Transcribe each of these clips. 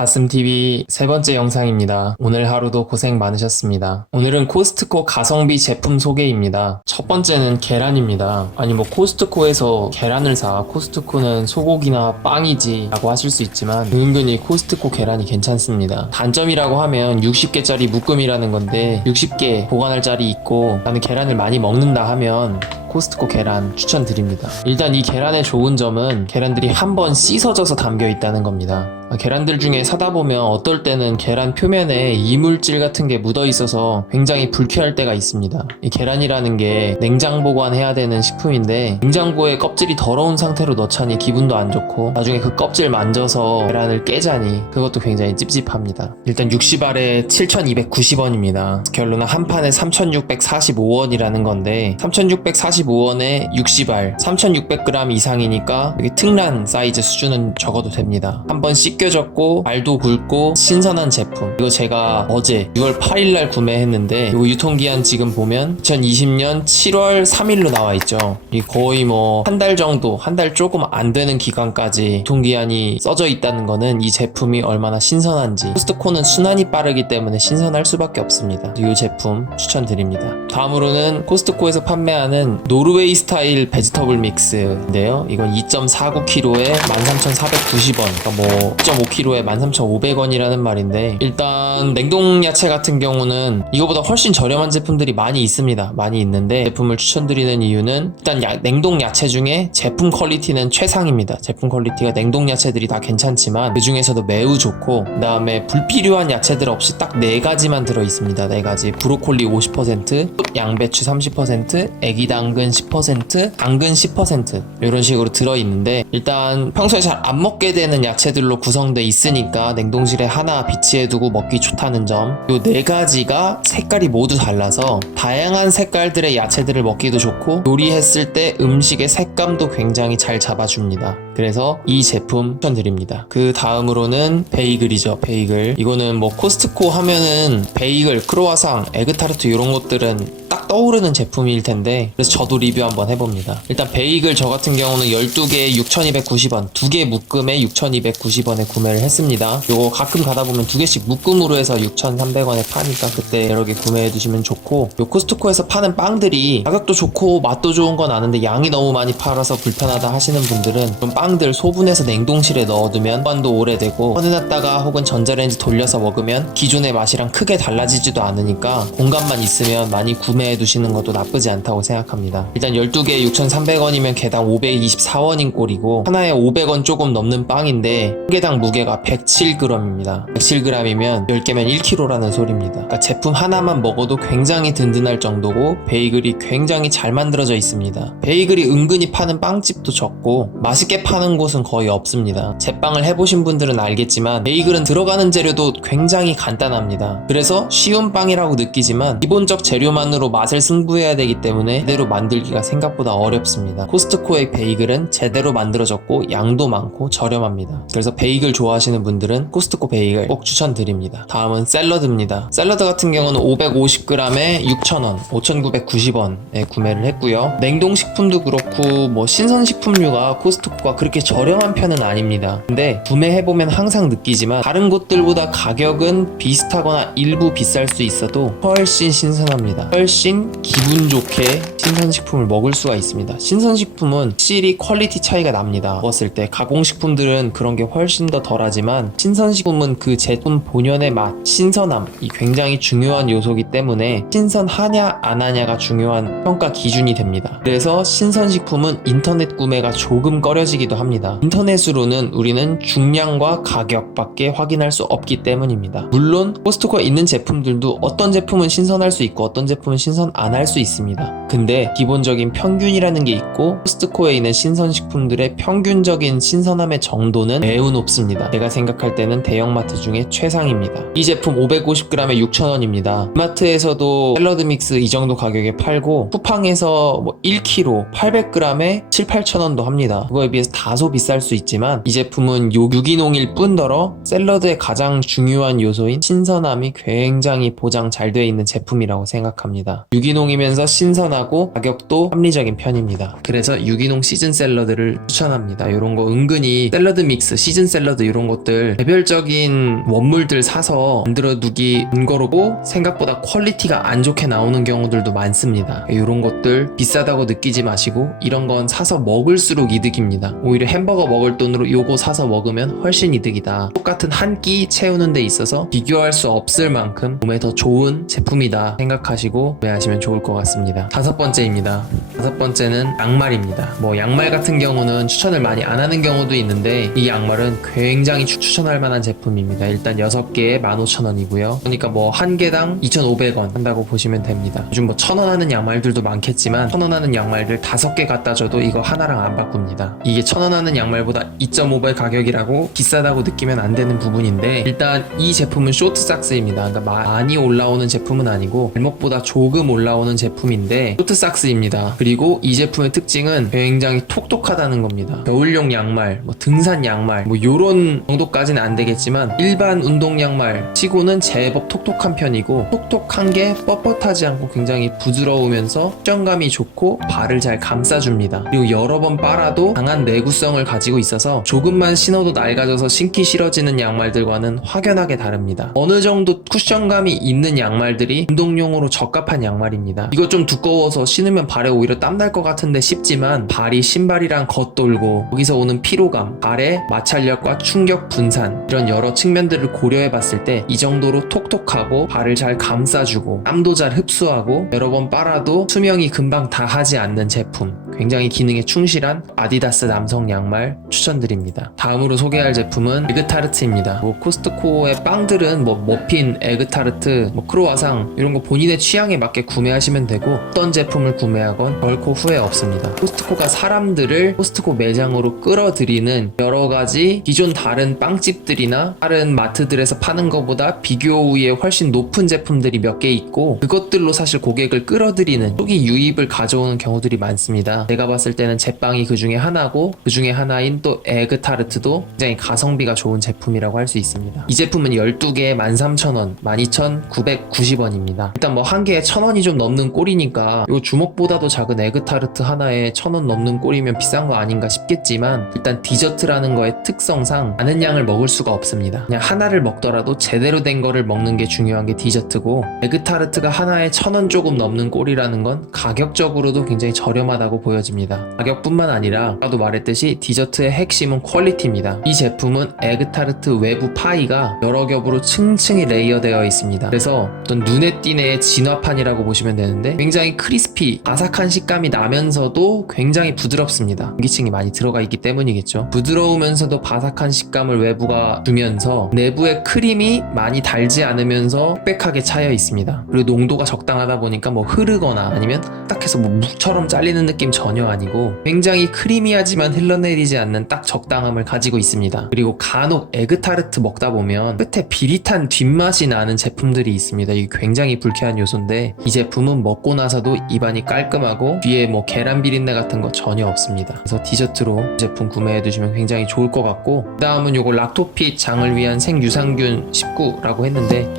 가슴TV 세 번째 영상입니다. 오늘 하루도 고생 많으셨습니다. 오늘은 코스트코 가성비 제품 소개입니다. 첫 번째는 계란입니다. 아니 코스트코에서 계란을 사, 코스트코는 소고기나 빵이지 라고 하실 수 있지만 은근히 코스트코 계란이 괜찮습니다. 단점이라고 하면 60개짜리 묶음이라는 건데 60개 보관할 자리 있고 나는 계란을 많이 먹는다 하면 코스트코 계란 추천드립니다. 일단 이 계란의 좋은 점은 계란들이 한번 씻어져서 담겨 있다는 겁니다. 계란들 중에 사다 보면 어떨 때는 계란 표면에 이물질 같은 게 묻어 있어서 굉장히 불쾌할 때가 있습니다. 이 계란이라는 게 냉장 보관해야 되는 식품인데 냉장고에 껍질이 더러운 상태로 넣자니 기분도 안 좋고 나중에 그 껍질 만져서 계란을 깨자니 그것도 굉장히 찝찝합니다. 일단 60알에 7,290원입니다. 결론은 한 판에 3,645원이라는 건데 3,645원에 60알 3,600g 이상이니까 여기 특란 사이즈 수준은 적어도 됩니다. 한번 씻겨졌고 알도 굵고 신선한 제품. 이거 제가 어제 6월 8일날 구매했는데 이거 유통기한 지금 보면 2020년 7월 3일로 나와있죠. 이 거의 한 달 정도, 한 달 조금 안 되는 기간까지 유통기한이 써져 있다는 거는 이 제품이 얼마나 신선한지. 코스트코는 순환이 빠르기 때문에 신선할 수밖에 없습니다. 이 제품 추천드립니다. 다음으로는 코스트코에서 판매하는 노르웨이 스타일 베지터블 믹스인데요. 이건 2.49kg에 13,490원. 그러니까 2.5kg에 13,500원이라는 말인데 일단 냉동 야채 같은 경우는 이거보다 훨씬 저렴한 제품들이 많이 있습니다. 많이 있는데 제품을 추천드리는 이유는 일단 냉동 야채 중에 제품 퀄리티는 최상입니다. 제품 퀄리티가 냉동 야채들이 다 괜찮지만 그 중에서도 매우 좋고 그 다음에 불필요한 야채들 없이 딱 4가지만 들어있습니다. 4가지. 브로콜리 50%, 양배추 30%, 애기 당근 10%, 당근 10% 이런 식으로 들어있는데 일단 평소에 잘 안 먹게 되는 야채들로 구성돼 있으니까 냉동실에 하나 비치해두고 먹기 좋다는 점. 이 4가지가 색깔이 모두 달라서 다양한 색깔들의 야채들을 먹기도 좋고 요리했을 때 음식의 색감도 굉장히 잘 잡아줍니다. 그래서 이 제품 추천드립니다. 그 다음으로는 베이글이죠. 베이글. 이거는 코스트코 하면은 베이글, 크로와상, 에그타르트 이런 것들은 딱 떠오르는 제품일 텐데 그래서 저도 리뷰 한번 해봅니다. 일단 베이글 저 같은 경우는 12개에 6,290원 2개 묶음에 6,290원에 구매를 했습니다. 요거 가끔 가다 보면 2개씩 묶음으로 해서 6,300원에 파니까 그때 여러 개 구매해 두시면 좋고 요 코스트코에서 파는 빵들이 가격도 좋고 맛도 좋은 건 아는데 양이 너무 많이 팔아서 불편하다 하시는 분들은 그럼 빵들 소분해서 냉동실에 넣어두면 보관도 오래되고 꺼내놨다가 혹은 전자레인지 돌려서 먹으면 기존의 맛이랑 크게 달라지지도 않으니까 공간만 있으면 많이 구매해 두시는 것도 나쁘지 않다고 생각합니다. 일단 12개에 6,300원이면 개당 524원인 꼴이고 하나에 500원 조금 넘는 빵인데 한 개당 무게가 107g입니다. 107g이면 10개면 1kg라는 소리입니다. 그러니까 제품 하나만 먹어도 굉장히 든든할 정도고 베이글이 굉장히 잘 만들어져 있습니다. 베이글이 은근히 파는 빵집도 적고 맛있게 파는 곳은 거의 없습니다. 제빵을 해보신 분들은 알겠지만 베이글은 들어가는 재료도 굉장히 간단합니다. 그래서 쉬운 빵이라고 느끼지만 기본적 재료만으로 맛을 승부해야 되기 때문에 제대로 만들기가 생각보다 어렵습니다. 코스트코의 베이글은 제대로 만들어졌고 양도 많고 저렴합니다. 그래서 베이글 좋아하시는 분들은 코스트코 베이글 꼭 추천드립니다. 다음은 샐러드입니다. 샐러드 같은 경우는 550g에 6,000원, 5,990원에 구매를 했고요. 냉동식품도 그렇고 신선식품류가 코스트코가 그렇게 저렴한 편은 아닙니다. 근데 구매해보면 항상 느끼지만 다른 곳들보다 가격은 비슷하거나 일부 비쌀 수 있어도 훨씬 신선합니다. 훨씬 기분 좋게 신선식품을 먹을 수가 있습니다. 신선식품은 확실히 퀄리티 차이가 납니다. 먹었을 때 가공식품들은 그런 게 훨씬 더 덜하지만 신선식품은 그 제품 본연의 맛, 신선함이 굉장히 중요한 요소이기 때문에 신선하냐 안 하냐가 중요한 평가 기준이 됩니다. 그래서 신선식품은 인터넷 구매가 조금 꺼려지기도 합니다. 인터넷으로는 우리는 중량과 가격밖에 확인할 수 없기 때문입니다. 물론 코스트코에 있는 제품들도 어떤 제품은 신선할 수 있고 어떤 제품은 신선 안 할 수 있습니다. 근데 기본적인 평균이라는 게 있고 코스트코에 있는 신선식품들의 평균적인 신선함의 정도는 매우 높습니다. 제가 생각할 때는 대형마트 중에 최상입니다. 이 제품 550g에 6,000원입니다. 마트에서도 샐러드 믹스 이 정도 가격에 팔고 쿠팡에서 1kg 800g에 7,000~8,000원도 합니다. 그거에 비해서 다소 비쌀 수 있지만 이 제품은 유기농일 뿐더러 샐러드의 가장 중요한 요소인 신선함이 굉장히 보장 잘 되어 있는 제품이라고 생각합니다. 유기농이면서 신선하고 가격도 합리적인 편입니다. 그래서 유기농 시즌 샐러드를 추천합니다. 이런 거 은근히 샐러드 믹스, 시즌 샐러드 이런 것들 개별적인 원물들 사서 만들어 두기 번거롭고 생각보다 퀄리티가 안 좋게 나오는 경우들도 많습니다. 이런 것들 비싸다고 느끼지 마시고 이런 건 사서 먹을수록 이득입니다. 오히려 햄버거 먹을 돈으로 요거 사서 먹으면 훨씬 이득이다. 똑같은 한 끼 채우는 데 있어서 비교할 수 없을 만큼 몸에 더 좋은 제품이다 생각하시고 구매하시면 좋을 것 같습니다. 다섯 번째입니다. 다섯 번째는 양말입니다. 뭐 양말 같은 경우는 추천을 많이 안 하는 경우도 있는데 이 양말은 굉장히 추천할 만한 제품입니다. 일단 6개에 15,000원이고요. 그러니까 뭐 한 개당 2,500원 한다고 보시면 됩니다. 요즘 뭐 1,000원 하는 양말들도 많겠지만 1,000원 하는 양말들 5개 갖다 줘도 이거 하나랑 안 바꿉니다. 이게 1,000원 하는 양말보다 2.5배 가격이라고 비싸다고 느끼면 안 되는 부분인데 일단 이 제품은 쇼트 삭스입니다. 그러니까 많이 올라오는 제품은 아니고 발목보다 조금 올라오는 제품인데 쇼트 삭스입니다. 그리고 이 제품의 특징은 굉장히 톡톡하다는 겁니다. 겨울용 양말, 뭐 등산 양말 뭐 요런 정도까지는 안 되겠지만 일반 운동 양말 치고는 제법 톡톡한 편이고 톡톡한 게 뻣뻣하지 않고 굉장히 부드러우면서 수정감이 좋고 발을 잘 감싸줍니다. 그리고 여러 번 빨아도 강한 내구성을 가지고 있어서 조금만 신어도 낡아져서 신기 싫어지는 양말들과는 확연하게 다릅니다. 어느 정도 쿠션감이 있는 양말들이 운동용으로 적합한 양말입니다. 이거 좀 두꺼워서 신으면 발에 오히려 땀날 것 같은데 싶지만 발이 신발이랑 겉돌고 거기서 오는 피로감, 발의 마찰력과 충격 분산 이런 여러 측면들을 고려해 봤을 때 이 정도로 톡톡하고 발을 잘 감싸주고 땀도 잘 흡수하고 여러 번 빨아도 수명이 금방 다하지 않는 제품, 굉장히 기능에 충실한 아디다스 남성 양말 추천드립니다. 다음으로 소개할 제품은 에그타르트입니다. 뭐 코스트코의 빵들은 뭐 머핀, 에그타르트, 뭐 크로와상 이런 거 본인의 취향에 맞게 구매하시면 되고 어떤 제품을 구매하건 결코 후회 없습니다. 코스트코가 사람들을 코스트코 매장으로 끌어들이는 여러 가지 기존 다른 빵집들이나 다른 마트들에서 파는 것보다 비교 우위에 훨씬 높은 제품들이 몇 개 있고 그것들로 사실 고객을 끌어들이는 초기 유입을 가져오는 경우들이 많습니다. 제가 봤을 때는 제빵이 그 중에 하나고 그 중에 하나인 또 에그타르트도 굉장히 가성비가 좋은 제품이라고 할 수 있습니다. 이 제품은 12개에 13,000원, 12,990원입니다. 일단 뭐 한 개에 1,000원이 좀 넘는 꼴이니까 요 주먹보다도 작은 에그타르트 하나에 1,000원 넘는 꼴이면 비싼 거 아닌가 싶겠지만 일단 디저트라는 거의 특성상 많은 양을 먹을 수가 없습니다. 그냥 하나를 먹더라도 제대로 된 거를 먹는 게 중요한 게 디저트고 에그타르트가 하나에 1,000원 조금 넘는 꼴이라는 건 가격적으로도 굉장히 저렴하다고 보여집니다. 가격뿐만 아니라 아까도 말했듯이 디저트의 핵심은 퀄리티입니다. 이 제품은 에그타르트 외부 파이가 여러 겹으로 층층이 레이어되어 있습니다. 그래서 어떤 눈에 띄네 진화판이라고 보시면 되는데 굉장히 크리스피, 바삭한 식감이 나면서도 굉장히 부드럽습니다. 전기층이 많이 들어가 있기 때문이겠죠. 부드러우면서도 바삭한 식감을 외부가 주면서 내부의 크림이 많이 달지 않으면서 빽빽하게 차여 있습니다. 그리고 농도가 적당하다 보니까 뭐 흐르거나 아니면 딱해서 뭐 묵처럼 잘리는 느낌 전혀 아니고 굉장히 크리미하지만 흘러내리지 않는 딱 적당함을 가지고 있습니다. 그리고 간혹 에그타르트 먹다 보면 끝에 비릿한 뒷맛이 나는 제품들이 있습니다. 이게 굉장히 불쾌한 요소인데 이 제품은 먹고 나서도 입안이 깔끔하고 뒤에 뭐 계란 비린내 같은 거 전혀 없습니다. 그래서 디저트로 이 제품 구매해 두시면 굉장히 좋을 것 같고 그 다음은 요거 락토핏 장을 위한 생유산균 19라고 했는데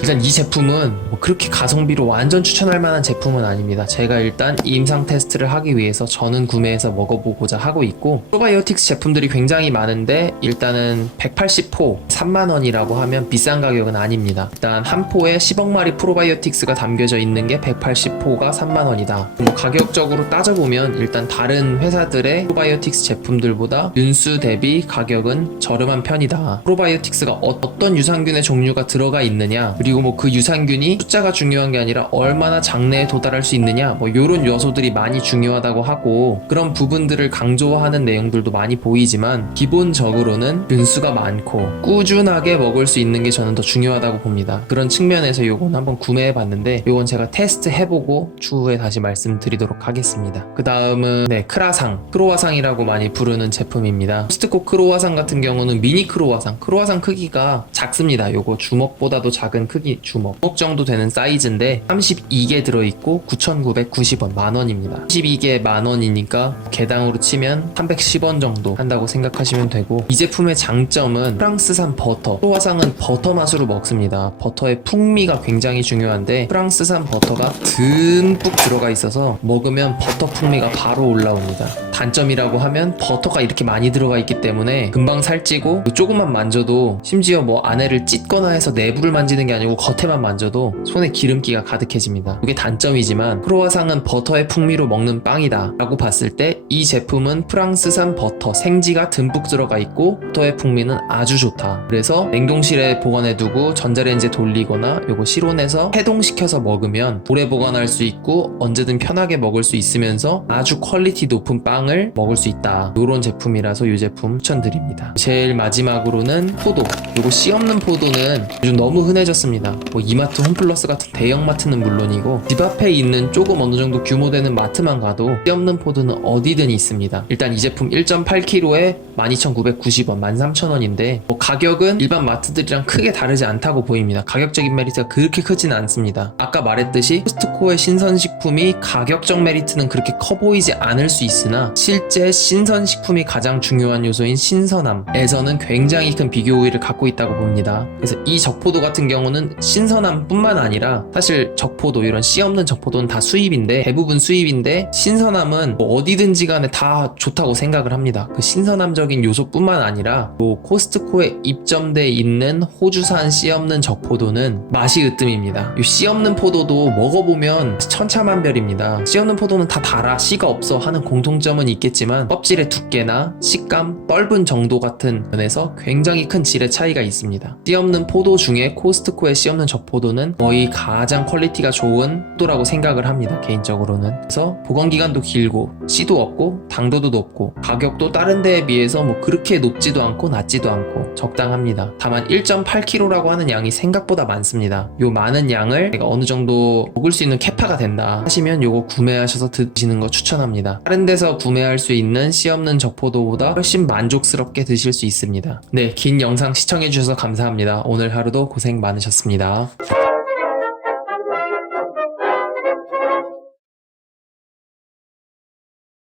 일단 이 제품은 뭐 그렇게 가성비로 완전 추천할 만한 제품은 아닙니다. 제가 일단 임상 테스트를 하기 위해서 저는 구매해서 먹어보고자 하고 있고 프로바이오틱스 제품들이 굉장히 많은데 일단은 180포 3만원이라고 하면 비싼 가격은 아닙니다. 일단 한 포에 10억 마리 프로바이오틱스가 담겨져 있는 게 180포가 3만원이다. 뭐 가격적으로 따져보면 일단 다른 회사들의 프로바이오틱스 제품들보다 윤수 대비 가격은 저렴한 편이다. 프로바이오틱스가 어떤 유산균의 종류가 들어가 있느냐 그리고 뭐 그 유산균이 숫자가 중요한 게 아니라 얼마나 장내에 도달할 수 있느냐 뭐 요런 요소들이 많이 중요하다고 하고 그런 부분들을 강조하는 내용들도 많이 보이지만 기본적으로는 윤수가 많고 꾸준하게 먹을 수 있는 게 저는 더 중요하다고 봅니다. 그런 측면에서 요건 한번 구매해 봤는데 요건 제가 테스트 해보고 추후에 다시 말씀드리도록 드리도록 하겠습니다. 그 다음은 크라상, 크로와상이라고 많이 부르는 제품입니다. 코스트코 크로와상 같은 경우는 미니 크로와상, 크로와상 크기가 작습니다. 요거 주먹보다도 작은 크기, 주먹 정도 되는 사이즈인데 32개 들어있고 9,990원, 만원입니다. 32개 만원이니까 개당으로 치면 310원 정도 한다고 생각하시면 되고, 이 제품의 장점은 프랑스산 버터, 크로와상은 버터 맛으로 먹습니다. 버터의 풍미가 굉장히 중요한데 프랑스산 버터가 듬뿍 들어가 있어서 먹으면 버터 풍미가 바로 올라옵니다. 단점이라고 하면 버터가 이렇게 많이 들어가 있기 때문에 금방 살찌고, 조금만 만져도, 심지어 뭐 안에를 찢거나 해서 내부를 만지는 게 아니고 겉에만 만져도 손에 기름기가 가득해집니다. 이게 단점이지만 크로와상은 버터의 풍미로 먹는 빵이다 라고 봤을 때 이 제품은 프랑스산 버터 생지가 듬뿍 들어가 있고 버터의 풍미는 아주 좋다. 그래서 냉동실에 보관해두고 전자레인지에 돌리거나 요거 실온에서 해동시켜서 먹으면 오래 보관할 수 있고 언제든 편하게 먹을 수 있으면서 아주 퀄리티 높은 빵을 먹을 수 있다. 요런 제품이라서 이 제품 추천드립니다. 제일 마지막으로는 포도. 요거 씨 없는 포도는 요즘 너무 흔해졌습니다. 뭐 이마트, 홈플러스 같은 대형 마트는 물론이고 집 앞에 있는 조금 어느 정도 규모 되는 마트만 가도 씨 없는 포도는 어디든 있습니다. 일단 이 제품 1.8kg에 12,990원, 13,000원인데 뭐 가격은 일반 마트들이랑 크게 다르지 않다고 보입니다. 가격적인 메리트가 그렇게 크지는 않습니다. 아까 말했듯이 코스트코의 신선식품이 가격적 메리트는 그렇게 커 보이지 않을 수 있으나 실제 신선식품이 가장 중요한 요소인 신선함에서는 굉장히 큰 비교 우위를 갖고 있다고 봅니다. 그래서 이 적포도 같은 경우는 신선함뿐만 아니라, 사실 적포도, 이런 씨 없는 적포도는 다 수입인데, 대부분 수입인데 신선함은 뭐 어디든지 간에 다 좋다고 생각을 합니다. 그 신선함적인 요소뿐만 아니라 뭐 코스트코에 입점돼 있는 호주산 씨 없는 적포도는 맛이 으뜸입니다. 이 씨 없는 포도도 먹어보면 천차만별입니다. 씨 없는 포도는 다 달아, 씨가 없어 하는 공통점은 있겠지만 껍질의 두께나 식감, 떫은 정도 같은 면에서 굉장히 큰 질의 차이가 있습니다. 씨 없는 포도 중에 코스트코의 씨 없는 적포도는 거의 가장 퀄리티가 좋은 포도라고 생각을 합니다. 개인적으로는. 그래서 보관기간도 길고 씨도 없고 당도도 높고 가격도 다른 데에 비해서 뭐 그렇게 높지도 않고 낮지도 않고 적당합니다. 다만 1.8kg라고 하는 양이 생각보다 많습니다. 요 많은 양을 내가 어느 정도 먹을 수 있는 캐파가 된다 하시면 요거 구매하셔서 드시는 거 추천합니다. 다른 데서 구매할 수 있는 씨 없는 적포도보다 훨씬 만족스럽게 드실 수 있습니다. 긴 영상 시청해주셔서 감사합니다. 오늘 하루도 고생 많으셨습니다.